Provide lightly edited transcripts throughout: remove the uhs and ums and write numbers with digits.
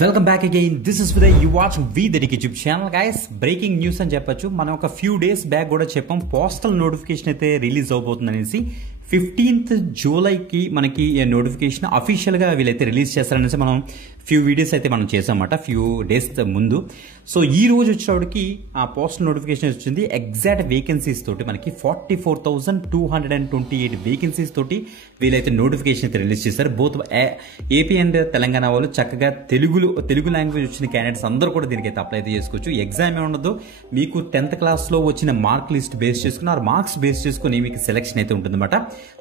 Welcome back again. This is విదయ్. You watching we the YouTube channel. Guys, breaking news అని చెప్పొచ్చు. మనం ఒక ఫ్యూ డేస్ బ్యాక్ కూడా చెప్పాం, పోస్టల్ నోటిఫికేషన్ అయితే రిలీజ్ అవబోతుంది అనేసి. 15th జూలైకి మనకి నోటిఫికేషన్ అఫీషియల్ గా వీళ్ళైతే రిలీజ్ చేస్తారనేసి మనం ఫ్యూ వీడియోస్ అయితే మనం చేసామన్నమాట ఫ్యూ డేస్ ముందు. సో ఈ రోజు వచ్చేటప్పటికి ఆ పోస్టల్ నోటిఫికేషన్ వచ్చింది. ఎగ్జాక్ట్ వేకెన్సీస్ తోటి మనకి 44,228 వేకెన్సీస్ తోటి వీళ్ళైతే నోటిఫికేషన్ అయితే రిలీజ్ చేశారు. బోత్ ఏపీ అండ్ తెలంగాణ వాళ్ళు చక్కగా తెలుగు లాంగ్వేజ్ వచ్చిన క్యాండిడేట్స్ అందరూ కూడా దీనికి అయితే అప్లై అయితే చేసుకోవచ్చు. ఎగ్జామ్ ఏముండదు, మీకు 10th క్లాస్లో వచ్చిన మార్క్ లిస్ట్ బేస్ చేసుకుని ఆ మార్క్స్ బేస్ చేసుకుని మీకు సెలెక్షన్ అయితే ఉంటుందన్నమాట.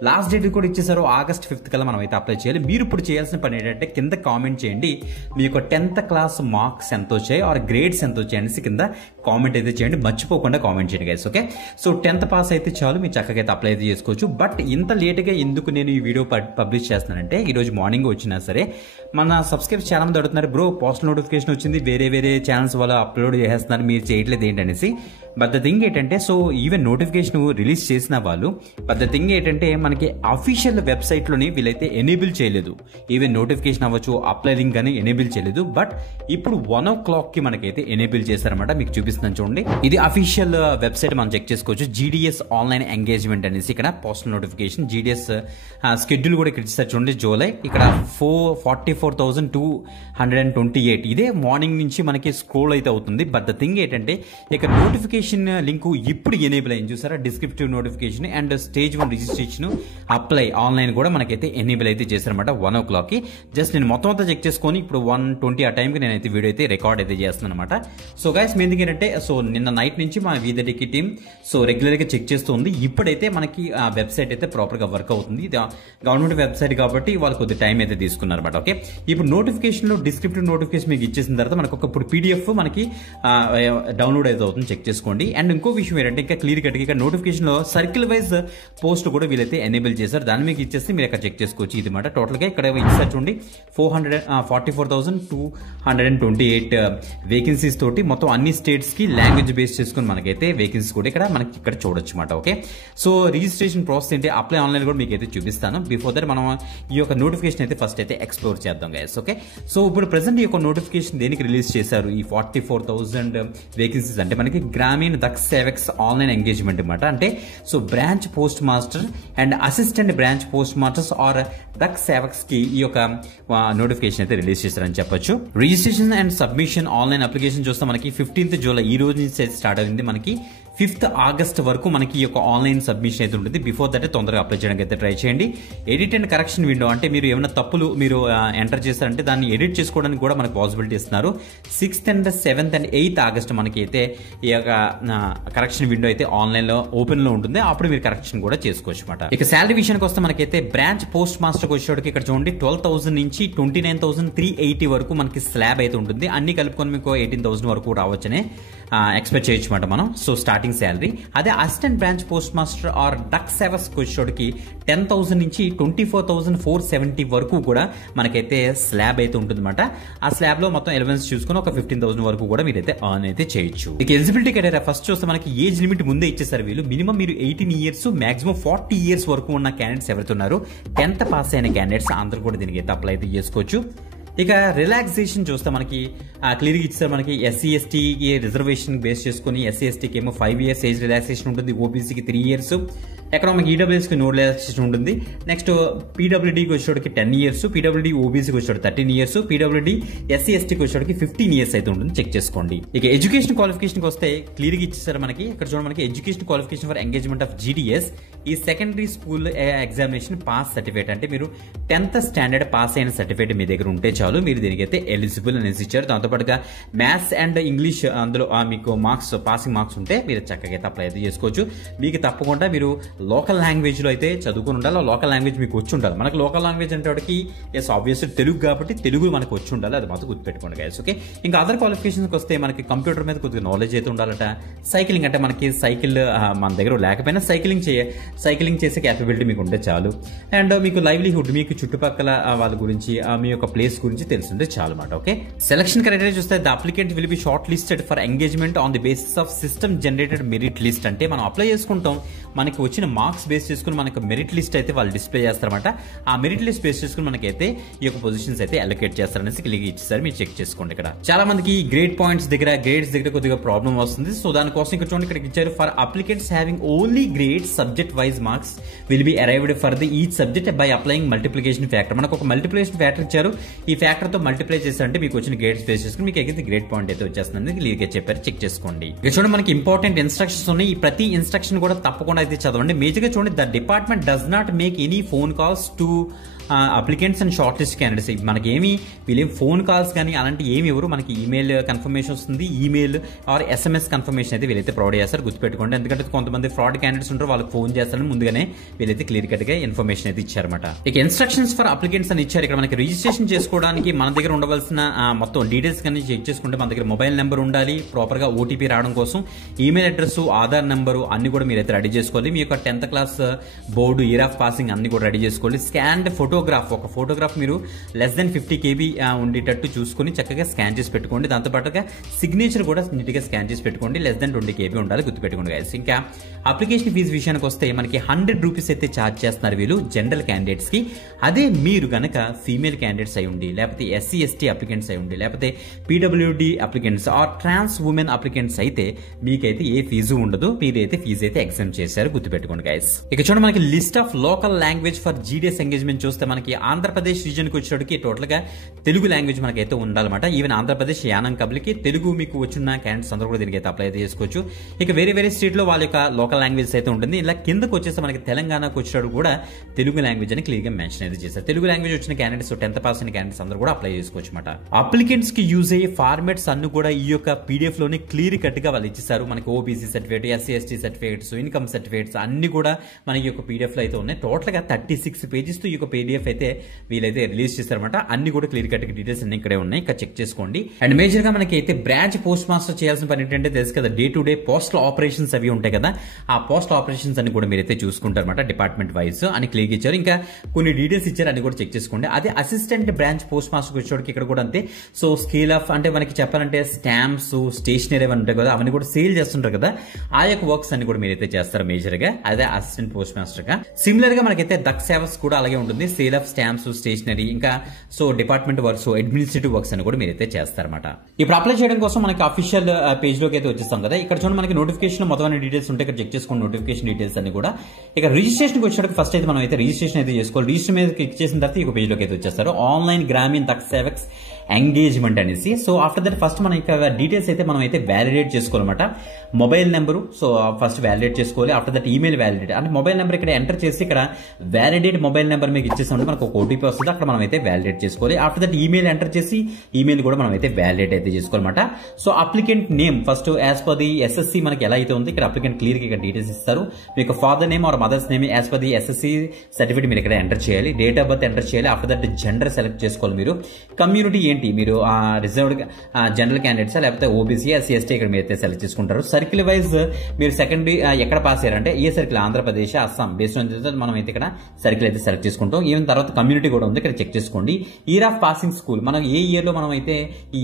లాస్ట్ డేట్ కూడా ఇచ్చేసారు, August 5th కల్లా మనం అయితే అప్లై చేయాలి. మీరు ఇప్పుడు చేయాల్సిన పని ఏంటంటే కింద కామెంట్ చేయండి, మీ యొక్క 10th క్లాస్ మార్క్స్ ఎంత వచ్చాయి ఆర్ గ్రేడ్స్ ఎంత వచ్చాయి అనేసి కింద కామెంట్ అయితే చేయండి. మర్చిపోకుండా కామెంట్ చేయండి guys. Okay, so 10th pass అయితే చాలు, మీరు చక్కగా అయితే అప్లై అయితే చేసుకోవచ్చు. బట్ ఇంత లేట్గా ఎందుకు నేను ఈ వీడియో పబ్లిష్ చేస్తున్నానంటే, ఈ రోజు మార్నింగ్ వచ్చినా సరే మన సబ్స్క్రైబర్స్ చాలా మంది అడుగుతున్నారు, బ్రో పోస్టల్ నోటిఫికేషన్ వచ్చింది, వేరే ఛానల్స్ వాళ్ళు అప్లోడ్ చేస్తున్నారు, మీరు చేయట్లేదు ఏంటనేసి. బట్ ద థింగ్ ఏంటంటే, సో ఈవెన్ నోటిఫికేషన్ రిలీజ్ చేసిన వాళ్ళు, బట్ ద థింగ్ ఏంటంటే మనకి అఫీషియల్ వెబ్సైట్లోని వీళ్ళైతే ఎనేబుల్ చేయలేదు. ఈవెన్ నోటిఫికేషన్ అవ్వచ్చు, అప్లై లింక్ కానీ ఎనేబుల్ చేయలేదు. బట్ ఇప్పుడు 1 o'clockకి మనకైతే ఎనేబుల్ చేశారన్నమాట. మీకు చూపిస్తున్నాను చూడండి, ఇది అఫీషియల్ వెబ్సైట్ మనం చెక్ చేసుకోవచ్చు. GDS ఆన్లైన్ ఎంగేజ్మెంట్ అనేసి ఇక్కడ పోస్టల్ నోటిఫికేషన్ GDS షెడ్యూల్ కూడా ఇక్కడ ఇస్తారు చూడండి. జూలై ఇక్కడ 44,228 ఇదే మార్నింగ్ నుంచి మనకి స్క్రోల్ అయితే అవుతుంది. బట్ ద థింగ్ ఏంటంటే, ఇక నోటిఫికేషన్ లింక్ ఇప్పుడు ఎనేబుల్ అయింది చూసారా, descriptive notification and stage 1 registration apply online కూడా మనకైతే ఎనేబుల్ అయితే చేశారన్నమాట 1 o'clockకి. జస్ట్ నేను మొత్తం అంతా చెక్ చేసుకొని ఇప్పుడు 1:20 ఆ టైంకి నేనైతే వీడియో అయితే రికార్డ్ అయితే చేస్తున్నాను అనమాట. సో గైస్, మీ ఎందుకు ఏంటంటే, సో నిన్న నైట్ నుంచి మా వీదడికి టీం సో రెగ్యులర్గా చెక్ చేస్తూ ఉంది. ఇప్పుడైతే మనకి ఆ వెబ్సైట్ అయితే ప్రాపర్గా వర్క్ అవుతుంది. ఇది గవర్నమెంట్ వెబ్సైట్ కాబట్టి వాళ్ళు కొద్ది టైం అయితే తీసుకున్నారు అనమాట. ఓకే, ఇప్పుడు నోటిఫికేషన్లో డిస్క్రిప్టివ్ నోటిఫికేషన్ మీకు ఇచ్చేసిన తర్వాత మనకు ఇప్పుడు PDF మనకి డౌన్లోడ్ అయితే అవుతుంది, చెక్ చేసుకోండి. అండ్ ఇంకో విషయం ఏంటంటే, ఇంకా క్లియర్ కట్గా ఇక్కడ నోటిఫికేషన్లో సర్కిల్ వైజ్ పోస్ట్ కూడా వీళ్ళైతే ఎనేబుల్ చేశారు. దాన్ని మీకు ఇచ్చేస్తే మీరు ఇక్కడ చెక్ చేసుకోవచ్చు. ఇది మాట టోటల్గా ఇక్కడ ఇస్తారు చూడండి, 44,228 వేకెన్సీస్ తోటి మొత్తం అన్ని స్టేట్స్ కి లాంగ్వేజ్ బేస్ చేసుకుని మనకైతే వేకెన్సీస్ కూడా మనకి ఇక్కడ చూడొచ్చు అనమాట. ఓకే, సో రిజిస్ట్రేషన్ ప్రాసెస్ ఏంటి, అప్లై ఆన్లైన్ కూడా మీకు అయితే చూపిస్తాను. బిఫోర్ దట్ మనం ఈ యొక్క నోటిఫికేషన్ అయితే ఫస్ట్ అయితే ఎక్స్ప్లోర్ చేద్దాం గైస్. ఓకే, సో ఇప్పుడు ప్రెసెంట్ ఈ యొక్క నోటిఫికేషన్ దేనికి రిలీజ్ చేశారు, ఈ 44,000 వేకెన్సీస్ అంటే మనకి గ్రామీణ దక్ష సేవక్స్ ఆన్లైన్ ఎంగేజ్మెంట్ అనమాట. అంటే so branch post master and assistant branch post masters are Dak Sevaks కి ఈ యొక్క నోటిఫికేషన్ అయితే రిలీజ్ చేశారని చెప్పొచ్చు. Registration and submission online application చూస్తే మనకి 15th జూలై ఈ రోజు నుంచి స్టార్ట్ అయింది. మనకి 5th ఆగస్ట్ వరకు మనకి ఈ యొక్క ఆన్లైన్ సబ్మిషన్ అయితే ఉంటుంది. బిఫోర్ దట్ తొందరగా అప్లై చేయడానికి అయితే ట్రై చేయండి. ఎడిట్ అండ్ కరెక్షన్ విండో అంటే మీరు ఏమైనా తప్పులు మీరు ఎంటర్ చేస్తారంటే దాన్ని ఎడిట్ చేసుకోవడానికి కూడా మనకు పాసిబిలిటీ ఇస్తున్నారు. 6th and 7th and 8th August మనకి అయితే ఈ యొక్క కరెక్షన్ విండో అయితే ఆన్లైన్ లో ఓపెన్ లో ఉంటుంది. అప్పుడు మీరు కరెక్షన్ కూడా చేసుకోవచ్చు అనమాట. ఇక శాలరీ విషయానికి వస్తే మనకైతే బ్రాంచ్ పోస్ట్ మాస్టర్ వచ్చేటికి ఇక్కడ చూడండి 12,000 నుంచి 29,380 వరకు మనకి స్లాబ్ అయితే ఉంటుంది. అన్ని కలుపుకొని మీకు 18,000 వరకు రావచ్చనే ఎక్స్పెక్ట్ చేయొచ్చు అనమాట మనం. So starting salary. అదే assistant branch post master or Dak సేవస్ వచ్చేటికి 10,000 నుంచి 24,470 వరకు కూడా మనకైతే స్లాబ్ అయితే ఉంటుంది అనమాట. ఆ స్లాబ్ లో మొత్తం ఎలివెన్స్ చూసుకుని ఒక 15,000 వరకు కూడా మీరైతే అర్న్ అయితే చేయొచ్చు. ఇక ఎలిజిబిలిటీ క్రైటీరియా ఫస్ట్ చూస్తే మనకి ఏజ్ లిమిట్ ముందే ఇచ్చేసారు వీళ్ళు. మినిమం మీరు 18 ఇయర్స్ మాక్సిమం 40 ఇయర్స్ వరకు ఉన్న క్యాండిడేట్స్ ఎవరైతే ఉన్నారో 10th పాస్ అయిన క్యాండిడేట్స్ అందరూ కూడా దీనికి అయితే అప్లై అయితే చేసుకోవచ్చు. ఇక రిలాక్సేషన్ చూస్తే మనకి క్లియర్గా ఇచ్చారు. మనకి SC ST రిజర్వేషన్ బేస్ చేసుకుని SC ST ఏమో 5 years ఏజ్ రిలాక్సేషన్ ఉంటుంది, OBCకి 3 years, ఎకనామిక్ EWSకి నో రిలాక్సేషన్ ఉంటుంది. నెక్స్ట్ PWDకి వచ్చేటికి 10 years, PWD OBCకి వచ్చేటికి 13 years, PWD SC STకి వచ్చేటికి 15 years అయితే ఉంటుంది, చెక్ చేసుకోండి. ఇక ఎడ్యుకేషన్ క్వాలిఫికేషన్కి వస్తే క్లియర్గా ఇచ్చేసారు మనకి. ఇక్కడ చూడండి మనకి education qualification for engagement of GDS ఈ secondary school examination pass certificate అంటే మీరు 10th స్టాండర్డ్ పాస్ అయిన సర్టిఫికేట్ మీ దగ్గర ఉంటే చాలు, మీరు దీనికైతే ఎలిజిబుల్ అనేసి ఇచ్చారు. దాంతోపాటుగా మ్యాథ్స్ అండ్ ఇంగ్లీష్ అందులో మీకు మార్క్స్ పాసింగ్ మార్క్స్ ఉంటే మీరు చక్కగా అయితే అప్లై అయితే చేసుకోవచ్చు. మీకు తప్పకుండా మీరు లోకల్ లాంగ్వేజ్ లో అయితే చదువుకుని ఉండాలి. లోకల్ లాంగ్వేజ్ మీకు వచ్చి ఉండాలి. మనకు లోకల్ లాంగ్వేజ్ అంటే వాడికి ఎస్ ఆబ్వియస్లీ తెలుగు కాబట్టి తెలుగు మనకు వచ్చి ఉండాలి, అది మాత్రం గుర్తుపెట్టుకోండి గైస్. ఓకే, ఇంకా అదర్ క్వాలిఫికేషన్కి వస్తే మనకి కంప్యూటర్ మీద కొద్దిగా నాలెడ్జ్ అయితే ఉండాలట. సైక్లింగ్ అంటే మనకి సైకిల్ మన దగ్గర లేకపోయినా సైక్లింగ్ చేసే క్యాపబిలిటీ మీకు ఉంటే చాలు. అండ్ మీకు లైవ్లీహుడ్, మీకు చుట్టుపక్కల వాళ్ళ గురించి మీ యొక్క ప్లేస్ గురించి గురించి తెలుసుంటే చాలు అన్నమాట. ఓకే, సెలక్షన్ క్రైటీరియా చూస్తే the applicant will be short listed for engagement on the basis of system generated merit list. అంటే మనం అప్లై చేసుకుంటాం, మనకి వచ్చిన మార్క్స్ బేస్ చేసుకుని మనకి మెరిట్ లిస్ట్ అయితే వాళ్ళు డిస్ప్లే చేస్తారన్నమాట. ఆ మెరిట్ లిస్ట్ బేస్ చేసుకుని మనకైతే ఈ యొక్క పొజిషన్స్ అయితే అలొకేట్ చేస్తారనేసి క్లిక్ ఇచ్చేసారు. మీరు చెక్ చేసుకోండి. ఇక్కడ చాలా మందికి గ్రేడ్ పాయింట్స్ దగ్గర గ్రేడ్స్ దగ్గర కొద్దిగా ప్రాబ్లం వస్తుంది. సో దానికోసం ఇక్కడ చూడండి, ఇక్కడ ఇచ్చారు for applicants having only grade subject wise marks will be arrived for the each subject by applying multiplication factor. మనకు ఒక మల్టిప్లికేషన్ ఫ్యాక్టర్ ఇచ్చారు, ఈ ఫ్యాక్టర్ తో మల్టిప్లై చేస్తారంటే మీకు వచ్చిన గ్రేడ్స్ బేస్ చేసుకుని మీకు అయితే గ్రేడ్ పాయింట్ అయితే వచ్చేస్తుంది. క్లియర్ గా చెప్పారు, చెక్ చేసుకోండి. ఇక్కడ చూడండి, మనకి ఇంపార్టెంట్ ఇన్స్ట్రక్షన్స్ ఉన్నాయి. ఈ ప్రతి ఇన్స్ట్రక్షన్ కూడా తప్పకుండా అయితే చదవండి. మేజర్ గా చూడండి, the department does not make any phone calls to applicants and short list candidates. మనకేమి వీళ్ళేం ఫోన్ కాల్స్ కానీ అలాంటి ఏమి ఎవరు, మనకి ఈమెయిల్ కన్ఫర్మేషన్ వస్తుంది, ఈమెయిల్ ఆర్ SMS కన్ఫర్మేషన్ అయితే వీళ్ళైతే ప్రొవైడ్ చేస్తారు. గుర్తుపెట్టుకోండి, ఎందుకంటే కొంతమంది ఫ్రాడ్ క్యాండిడేట్స్ ఉంటారు, వాళ్ళకి ఫోన్ చేస్తారని ముందుగానే వీళ్ళైతే క్లియర్ కట్ గా ఇన్ఫర్మేషన్ అయితే ఇచ్చారన్నమాట. ఇక ఇన్స్ట్రక్షన్స్ ఫర్ అప్లికెంట్స్ అని ఇచ్చారు. ఇక్కడ మనకి రిజిస్ట్రేషన్ చేసుకోవడానికి మన దగ్గర ఉండవలసిన మొత్తం డీటెయిల్స్ కానీ చెక్ చేసుకుంటే మన దగ్గర మొబైల్ నెంబర్ ఉండాలి, ప్రాపర్ గా OTP రావడం కోసం ఈమెయిల్ అడ్రస్, ఆధార్ నెంబరు అన్ని కూడా మీరైతే రెడీ చేసుకోవాలి. మీ యొక్క 10th class board, year of passing అన్ని కూడా రెడీ చేసుకోవాలి. స్కాన్డ్ ఫోటోగ్రాఫ్, ఒక ఫోటోగ్రాఫ్ మీరు లెస్ దెన్ 50 KB ఉండేటట్టు చూసుకుని చక్కగా స్కాన్ చేసి పెట్టుకోండి. దాంతో పాటుగా సిగ్నేచర్ కూడా నీట్ గా స్కాన్ చేసి పెట్టుకోండి. లెస్ దెన్ 20 KB ఉండాలి, గుర్తుపెట్టుకోండి గైస్. ఇంకా అప్లికేషన్ ఫీజు విషయానికి వస్తే మనకి 100 రూపీస్ అయితే ఛార్జ్ చేస్తున్నారు వీళ్ళు జనరల్ క్యాండిడేట్స్ కి. అదే మీరు గనక ఫీమేల్ క్యాండిడేట్స్ అయి ఉండి, లేకపోతే SC ST అప్లికెంట్స్ అయి ఉండి, లేకపోతే PWD applicants or trans women applicants అయితే మీకైతే ఏ ఫీజు ఉండదు. మీరైతే ఫీజు అయితే ఎగ్జామ్ చేశారు, గుర్తుపెట్టుకోండి గైస్. ఇక చూడండి, మనకి list of local language for GDS engagement చూస్తే మనకి ఆంధ్రప్రదేశ్ రీజన్ కి వచ్చేటికి టోటల్ గా తెలుగు లాంగ్వేజ్ మనకైతే ఉండాలన్నమాట. ఈవెన్ ఆంధ్రప్రదేశ్ యానం కబలికి తెలుగు మీకు వచ్చిన క్యాండిడేట్స్ అందరూ కూడా దీనికి అయితే అప్లై అయితే చేసుకోవచ్చు. ఇక వేరే వేరే స్టేట్ లో వాళ్ళ యొక్క లోకల్ లాంగ్వేజ్ అయితే ఉంటుంది. ఇలా కిందకు వచ్చేసి మనకి తెలంగాణకు వచ్చేటప్పుడు కూడా తెలుగు లాంగ్వేజ్ అని క్లియర్ గా మెన్షన్ అయితే చేశారు. తెలుగు లాంగ్వేజ్ వచ్చిన క్యాండిడేట్స్ 10th పాస్ అయిన క్యాండిడేట్స్ అందరూ కూడా అప్లై చేసుకోవచ్చు అన్నమాట. అప్లికెంట్స్ కి యూజ్ అయ్యే ఫార్మాట్స్ అన్ని కూడా ఈ యొక్క PDF లోనే క్లియర్ కట్ గా వాళ్ళు ఇచ్చేసారు. మనకి OBC certificate, SC ST certificates, income certificates అన్ని కూడా మనకి యొక్క PDF లో అయితే ఉన్నాయి. టోటల్ గా 36 pages తో ఈ యొక్క PDF అయితే వీళ్ళైతే రిలీజ్ చేస్తారన్నమాట. అన్ని కూడా క్లియర్ కట్ డీటెయిల్స్ అన్ని ఇక్కడే ఉన్నాయి, ఇక్కడ చెక్ చేసుకోండి. అండ్ మేజర్ గా మనకి అయితే బ్రాంచ్ పోస్ట్ మాస్టర్ చేయాల్సిన పని ఏంటంటే తెలుసు కదా, day to day postal operations అవి ఉంటాయి కదా, ఆ పోస్టల్ ఆపరేషన్స్ అన్ని కూడా మీరైతే చూసుకుంటారన్నమాట. డిపార్ట్మెంట్ వైజ్ అని క్లియర్ ఇచ్చారు. ఇంకా కొన్ని డీటెయిల్స్ ఇచ్చారు, అన్ని కూడా చెక్ చేసుకోండి. అదే అసిస్టెంట్ బ్రాంచ్ పోస్ట్ మాస్టర్ వచ్చేటికి ఇక్కడ కూడా అంతే. సో స్కేల్ ఆఫ్ అంటే మనకి చెప్పాలంటే స్టాంప్స్, స్టేషనరీ అవన్నీ ఉంటాయి కదా, అవన్నీ కూడా సేల్ చేస్తుంటారు కదా, ఆ యొక్క వర్క్స్ అన్ని కూడా మీరైతే చేస్తారు మేజర్ గా. అదే అసిస్టెంట్ పోస్ట్ మాస్టర్ గా. సిమిలర్ గా మనకైతే దక్ సేవస్ కూడా అలాగే ఉంటుంది. సేల్ ఆఫ్ స్టాంప్స్, స్టేషనరీ, ఇంకా so department works, administrative works అని కూడా మీరైతే చేస్తారన్నమాట. ఇప్పుడు అప్లై చేయడం కోసం మనకి అఫీషియల్ పేజ్ లోకి అయితే వచ్చేస్తాం కదా. ఇక్కడ చూడండి, మనకి నోటిఫికేషన్ మొత్తం డీటెయిల్స్ ఉంటాయి, ఇక్కడ చెక్ చేసుకోండి నోటిఫికేషన్ డీటెయిల్స్ అన్ని కూడా. ఇక రిజిస్ట్రేషన్ కి వచ్చేటప్పుడు ఫస్ట్ అయితే మనం అయితే రిజిస్ట్రేషన్ అయితే చేసుకోవాలి. రిజిస్టర్ మీద క్లిక్ చేసిన తర్వాత ఈ పేజ్ లోకి అయితే వచ్చేస్తారు. ఆన్లైన్ గ్రామీణ దక్ సేవక్స్ ఎంగేజ్మెంట్ అనేసి. సో ఆఫ్టర్ దట్ ఫస్ట్ మనం ఇక డీటెయిల్స్ అయితే మనం అయితే వ్యాలిడేట్ చేసుకోవాలన్నమాట. Mobile number so first validate చేసుకోవాలి. ఆఫ్టర్ దట్ ఈమెయిల్ వ్యాలిడేట్ అంటే మొబైల్ నెంబర్ ఇక్కడ ఎంటర్ చేసి ఇక్కడ వ్యాలిడేట్ మొబైల్ నెంబర్ మీకు ఇచ్చేసామంటే మనకు ఒక OTP వస్తుంది, అక్కడ మనం అయితే వ్యాలిడేట్ చేసుకోవాలి. ఆఫ్టర్ దట్ ఈమెయిల్ ఎంటర్ చేసి ఈమెయిల్ కూడా మనం అయితే వ్యాలిడేట్ అయితే చేసుకోవాలన్నమాట. So applicant name first as per the SSC మనకి ఎలా అయితే ఉంది ఇక్కడ అప్లికెంట్ క్లియర్ గా ఇక్కడ డీటెయిల్స్ ఇస్తారు. మీకు father name or mothers name as per the SSC certificate మీరు ఇక్కడ ఎంటర్ చేయాలి. డేట్ ఆఫ్ బర్త్ ఎంటర్ చేయాలి. ఆఫ్టర్ దట్ జెండర్ సెలెక్ట్ చేసుకోవాలి. మీరు కమ్యూనిటీ ఏంటి, మీరు రిజర్వ్డ్ జనరల్ క్యాండిడేట్స్ లేకపోతే OBC, SC ST ఇక్కడ మీరు అయితే సెలెక్ట్ చేసుకుంటారు. సర్కిల్ వైజ్ మీరు సెకండరీ ఎక్కడ పాస్ అయ్యారంటే ఏ circle, Andhra Pradesh, Assam based on మనం అయితే ఇక్కడ సర్కిల్ అయితే సెలెక్ట్ చేసుకుంటాం. ఈవెన్ తర్వాత కమ్యూనిటీ కూడా ఉంది, ఇక్కడ చెక్ చేసుకోండి. ఇయర్ ఆఫ్ పాసింగ్ స్కూల్ మనం ఏ ఇయర్ లో మనం అయితే ఈ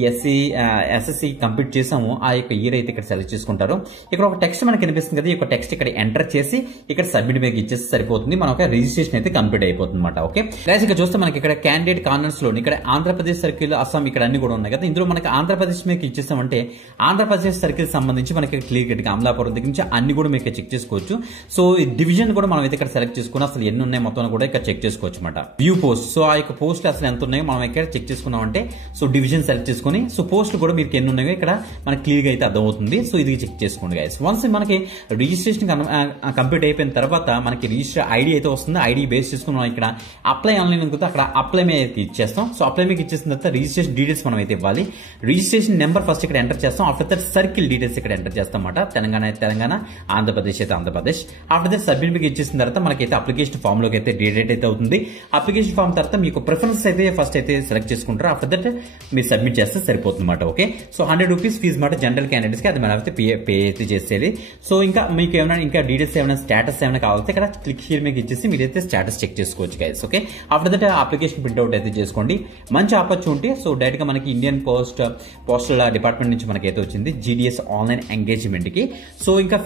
SSC కంప్లీట్ చేసామో ఆ యొక్క ఇయర్ అయితే ఇక్కడ సెలెక్ట్ చేసుకుంటారు. ఇక్కడ ఒక టెక్స్ట్ మనకి కనిపిస్తుంది కదా, ఈ యొక్క టెక్స్ట్ ఇక్కడ ఎంటర్ చేసి ఇక్కడ సబ్మిట్ మీద ఇచ్చేసి సరిపోతుంది. మన ఒక రిజిస్ట్రేషన్ అయితే కంప్లీట్ అయిపోతుంది అనమాట. ఓకే గైస్, ఇక్కడ చూస్తే మనకి ఇక్కడ క్యాండిడేట్ కార్నర్స్ లో ఇక్కడ ఆంధ్రప్రదేశ్ సర్కిల్, అస్సాం ఇక్కడ అన్ని కూడా ఉన్నాయి కదా. ఇందులో మనకి ఆంధ్రప్రదేశ్ మీకు ఇచ్చేసామంటే ఆంధ్రప్రదేశ్ సర్కిల్ సంబంధించి మనకి క్లియర్ కట్ గా అమలాపురం దగ్గర నుంచి అన్ని కూడా మీకు చెక్ చేసుకోవచ్చు. సో ఈ డివిజన్ కూడా మనం అయితే ఇక్కడ సెలెక్ట్ చేసుకుని అసలు ఎన్ని ఉన్నాయి మొత్తం కూడా ఇక్కడ చెక్ చేసుకోవచ్చు అనమాట. వ్యూ పోస్ట్, సో ఆ యొక్క పోస్ట్ అసలు ఎంత ఉన్నాయో మనం ఇక్కడ చెక్ చేసుకున్నామంటే సో డివిజన్ సెలెక్ట్ చేసుకుని సో పోస్ట్ కూడా మీకు ఎన్ని ఉన్నాయో ఇక్కడ మనకి క్లియర్ గా అయితే అర్థమవుతుంది. సో ఇది చెక్ చేసుకోండి గైస్. వన్స్ మనకి రిజిస్ట్రేషన్ కంప్లీట్ అయిపోయిన తర్వాత మనకి రిజిస్టర్ ID అయితే వస్తుంది. ID బేస్ చేసుకుని మనం ఇక్కడ అప్లై ఆన్లైన్ అనుకుంటే అక్కడ అప్లై మీద ఇచ్చేస్తాం. సో అప్లై మీకు ఇచ్చేసిన తర్వాత రిజిస్ట్రేషన్ డీటెయిల్స్ మనం అయితే ఇవ్వాలి. రిజిస్ట్రేషన్ నెంబర్ ఫస్ట్ ఇక్కడ ఎంటర్ చేస్తాం. ఆఫ్టర్ దట్ సర్కిల్ డీటెయిల్స్ ఇక్కడ ఎంటర్ చేస్తాం. చేస్తామన్నమాట. తెలంగాణ ఆంధ్రప్రదేశ్ అయితే ఆంధ్రప్రదేశ్. ఆఫ్టర్ దట్ సబ్మిట్ మీకు ఇచ్చేసిన తర్వాత మనకైతే అప్లికేషన్ ఫామ్ లోకి అయితే డేట్ అయితే అవుతుంది. అప్లికేషన్ ఫామ్ తర్వాత మీకు ప్రిఫరెన్స్ అయితే ఫస్ట్ అయితే సెలెక్ట్ చేసుకుంటారు. ఆఫ్టర్ దట్ మీరు సబ్మిట్ చేస్తే సరిపోతుంది అన్నమాట. ఓకే, సో 100 రూపీస్ ఫీజు మాట జనరల్ క్యాండిడేట్స్ కి అది మనం అయితే పే అయితే చేసేది. సో ఇంకా మీకు ఏమైనా ఇంకా డీటెయిల్స్ ఏమైనా స్టేటస్ ఏమైనా కావాలంటే ఇక్కడ క్లిక్ హియర్ మీకు ఇచ్చేసి మీరైతే స్టేటస్ చెక్ చేసుకోవచ్చు guys. Okay, after that application printout అయితే చేసుకోండి. మంచి ఆపర్చునిటీ. సో డైరెక్ట్ గా మనకి ఇండియన్ పోస్టల్ డిపార్ట్మెంట్ నుంచి మనకైతే వచ్చింది GDS ఆన్లైన్ ఎంగేజ్మెంట్ కి. సో ఇంకా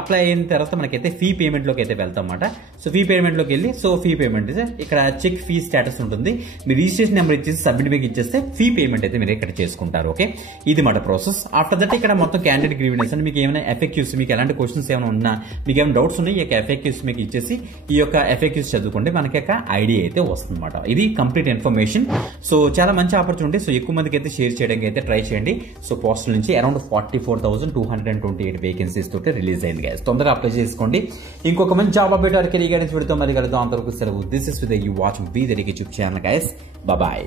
అప్లై అయిన తర్వాత మనకైతే ఫీ పేమెంట్ లోకి అయితే వెళ్తాం అన్నమాట. సో ఫీ పేమెంట్ లోకి వెళ్ళి సో ఫీ పేమెంట్ ఇక్కడ చెక్ ఫీ స్టేటస్ ఉంటుంది. మీ రిజిస్ట్రేషన్ నెంబర్ ఇచ్చేసి సబ్మిట్ మీకు ఇచ్చేస్తే ఫీ పేమెంట్ అయితే మీరు ఇక్కడ చేసుకుంటారు. ఓకే, ఇది మాట ప్రాసెస్. ఆఫ్టర్ దట్ ఇక్కడ మొత్తం క్యాండిడేట్ గ్రీవెన్స్ అని మీకు ఏమైనా FAQs మీకు ఎలాంటి క్వశ్చన్స్ ఏమైనా ఉన్నా మీకు ఏమైనా డౌట్స్ ఉన్నాయి ఈ యొక్క FAQs మీకు ఇచ్చేసి ఈ యొక్క FAQs చదువుకుంటే మనకి ఒక ఐడియా అయితే వస్తుంది అనమాట. ఇది కంప్లీట్ ఇన్ఫర్మేషన్. సో చాలా మంచి ఆపర్చునిటీ. సో ఎక్కువ మందికి అయితే షేర్ చేయడానికి అయితే ట్రై చేయండి. సో పోస్టల్ నుంచి అరౌండ్ 44,228 వేకెన్సీస్ తోటి రిలీజ్ అయింది గైస్. తొందరగా అప్లై చేసుకోండి. ఇంకొక మంచి జాబ్ అప్డేట్ కెరీర్ గైడెన్స్ పెడతాం. మరి కలుద్దాం. అంతవరకు సెలవు. This is with you watching we the YouTube channel guys. Bye.